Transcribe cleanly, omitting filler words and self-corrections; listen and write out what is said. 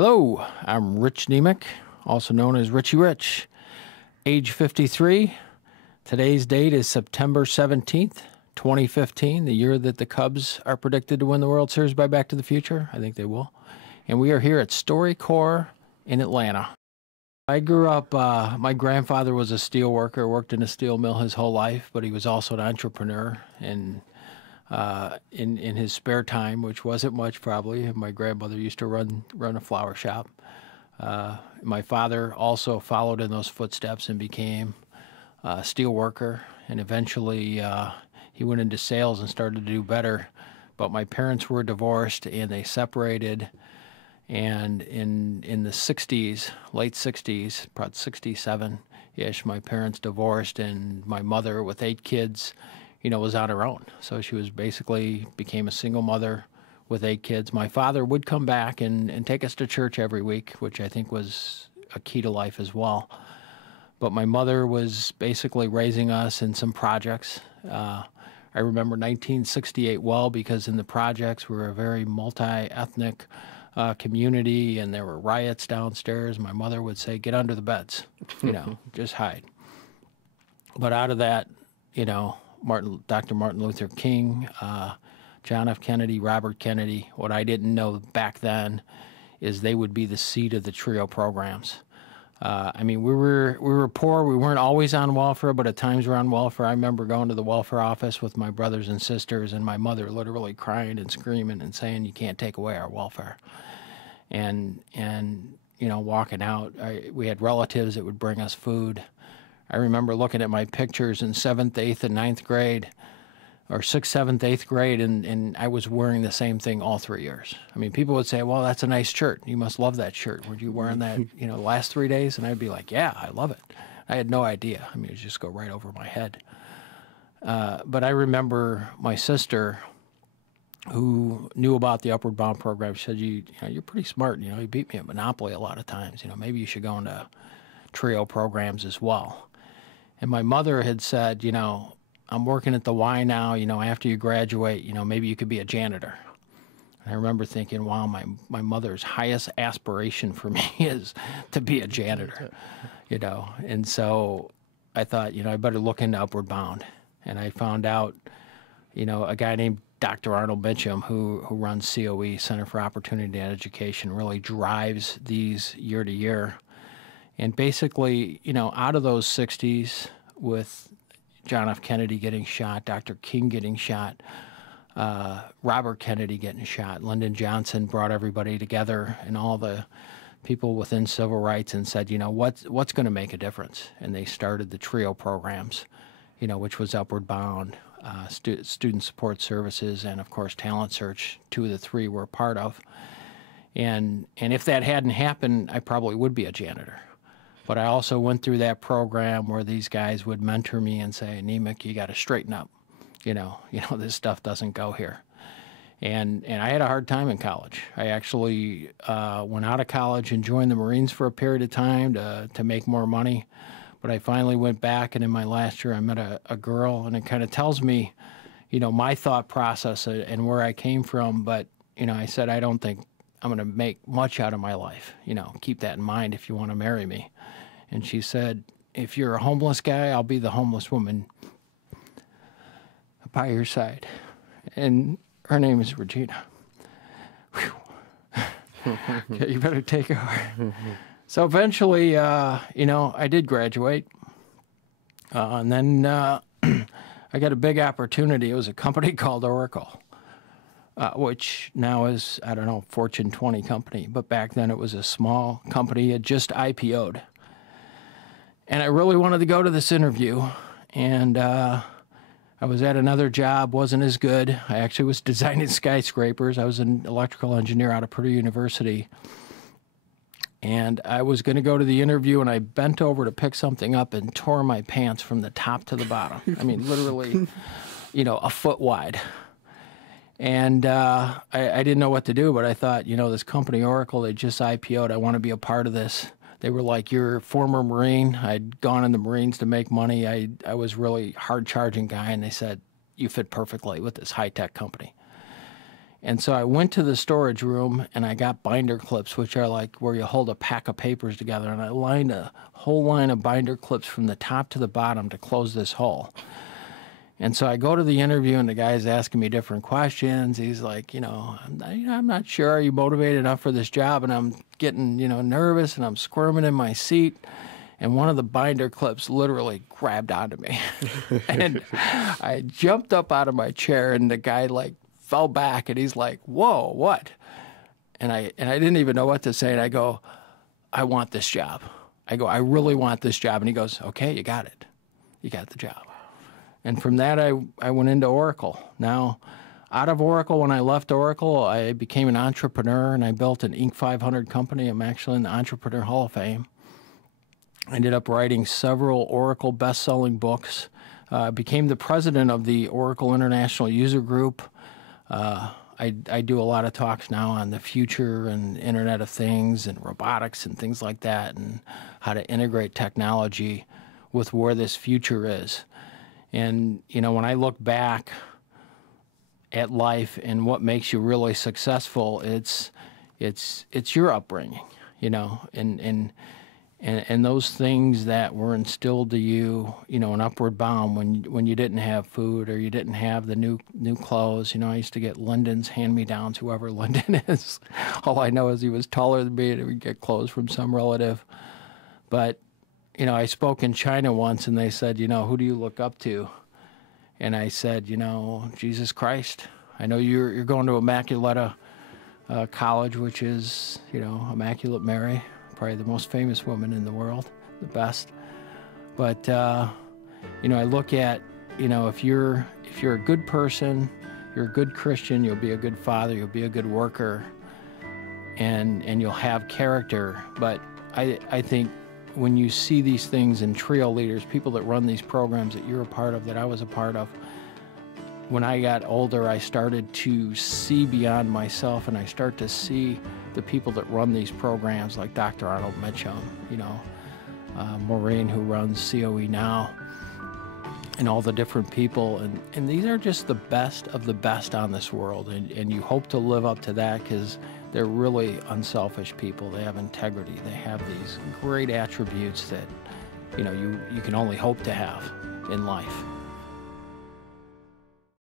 Hello, I'm Rich Niemiec, also known as Richie Rich, age 53. Today's date is September 17th, 2015, the year that the Cubs are predicted to win the World Series by Back to the Future. I think they will. And we are here at StoryCorps in Atlanta. I grew up, my grandfather was a steel worker, worked in a steel mill his whole life, but he was also an entrepreneur. And in his spare time, which wasn't much probably, my grandmother used to run a flower shop. My father also followed in those footsteps and became a steel worker, and eventually he went into sales and started to do better. But my parents were divorced and they separated. And in the 60s, late 60s, probably 67-ish, my parents divorced, and my mother, with 8 kids, was on her own. So she was basically became a single mother with 8 kids. My father would come back and take us to church every week, which I think was a key to life as well. But my mother was basically raising us in some projects. I remember 1968 well, because in the projects we were a very multi-ethnic community, and there were riots downstairs. My mother would say, "Get under the beds, just hide." But out of that, Dr. Martin Luther King, John F. Kennedy, Robert Kennedy. What I didn't know back then is they would be the seed of the TRIO programs. We were poor. We weren't always on welfare, but at times we were on welfare. I remember going to the welfare office with my brothers and sisters, and my mother literally crying and screaming and saying, "You can't take away our welfare." And walking out, we had relatives that would bring us food. I remember looking at my pictures in 7th, 8th, and 9th grade, or 6th, 7th, 8th grade, and I was wearing the same thing all 3 years. People would say, "Well, that's a nice shirt. You must love that shirt. Were you wearing that, the last 3 days?" And I'd be like, "Yeah, I love it." I had no idea. It would just go right over my head. But I remember my sister, who knew about the Upward Bound program, she said, "You're pretty smart. You beat me at Monopoly a lot of times. Maybe you should go into TRIO programs as well." And my mother had said, "I'm working at the Y now, after you graduate, maybe you could be a janitor." And I remember thinking, wow, my mother's highest aspiration for me is to be a janitor, And so I thought, I better look into Upward Bound. And I found out, a guy named Dr. Arnold Mitchum, who runs COE, Center for Opportunity and Education, really drives these year to year. And basically, out of those 60s, with John F. Kennedy getting shot, Dr. King getting shot, Robert Kennedy getting shot, Lyndon Johnson brought everybody together and all the people within civil rights and said, what's going to make a difference? And they started the TRIO programs, which was Upward Bound, Student Support Services, and, of course, Talent Search. 2 of the 3 were a part of. And if that hadn't happened, I probably would be a janitor. But I also went through that program where these guys would mentor me and say, "Niemiec, you got to straighten up. This stuff doesn't go here." And I had a hard time in college. I actually went out of college and joined the Marines for a period of time to make more money. But I finally went back, and in my last year I met a girl, and it kind of tells me, my thought process and where I came from. But, I said, "I don't think I'm going to make much out of my life. Keep that in mind if you want to marry me." And she said, "If you're a homeless guy, I'll be the homeless woman by your side." And her name is Regina. Okay, you better take her. So eventually, I did graduate. And then I got a big opportunity. It was a company called Oracle, which now is, I don't know, Fortune 20 company. But back then it was a small company. It just IPO'd. And I really wanted to go to this interview, and I was at another job, wasn't as good. I actually was designing skyscrapers. I was an electrical engineer out of Purdue University. And I was going to go to the interview, and I bent over to pick something up and tore my pants from the top to the bottom. Literally, a foot wide. And I didn't know what to do, but I thought, this company, Oracle, they just IPO'd. I want to be a part of this. They were like, "You're a former Marine." I'd gone in the Marines to make money. I was really hard-charging guy, and they said, "You fit perfectly with this high-tech company." And so I went to the storage room and I got binder clips, which are like where you hold a pack of papers together. And I lined a whole line of binder clips from the top to the bottom to close this hole. And so I go to the interview and the guy's asking me different questions. He's like, I'm not sure. Are you motivated enough for this job? And I'm getting, nervous and I'm squirming in my seat. And one of the binder clips literally grabbed onto me. And I jumped up out of my chair and the guy like fell back and he's like, whoa, what? And I didn't even know what to say. And I go, I want this job. I go, I really want this job. And he goes, okay, you got it. You got the job. And from that, I went into Oracle. Now, out of Oracle, when I left Oracle, I became an entrepreneur and I built an Inc. 500 company. I'm actually in the Entrepreneur Hall of Fame. I ended up writing several Oracle best-selling books. Became the president of the Oracle International User Group. I do a lot of talks now on the future and Internet of Things and robotics and things like that and how to integrate technology with where this future is. And, when I look back at life and what makes you really successful, it's your upbringing, and those things that were instilled to you, an upward bound when you didn't have food or you didn't have the new clothes. I used to get Lyndon's hand-me-downs, whoever Lyndon is. All I know is he was taller than me and we'd get clothes from some relative. But I spoke in China once and they said, who do you look up to? And I said, Jesus Christ. I know you're going to Immaculata College, which is, Immaculate Mary, probably the most famous woman in the world, the best. But, I look at, if you're a good person, you're a good Christian, you'll be a good father, you'll be a good worker, and you'll have character. But I think when you see these things in trio leaders, people that run these programs that you're a part of, that I was a part of, when I got older, I started to see beyond myself, and I start to see the people that run these programs, like Dr. Arnold Mitchum, Maureen, who runs COE now, and all the different people. And these are just the best of the best on this world, and you hope to live up to that because they're really unselfish people. They have integrity. They have these great attributes that, you can only hope to have in life.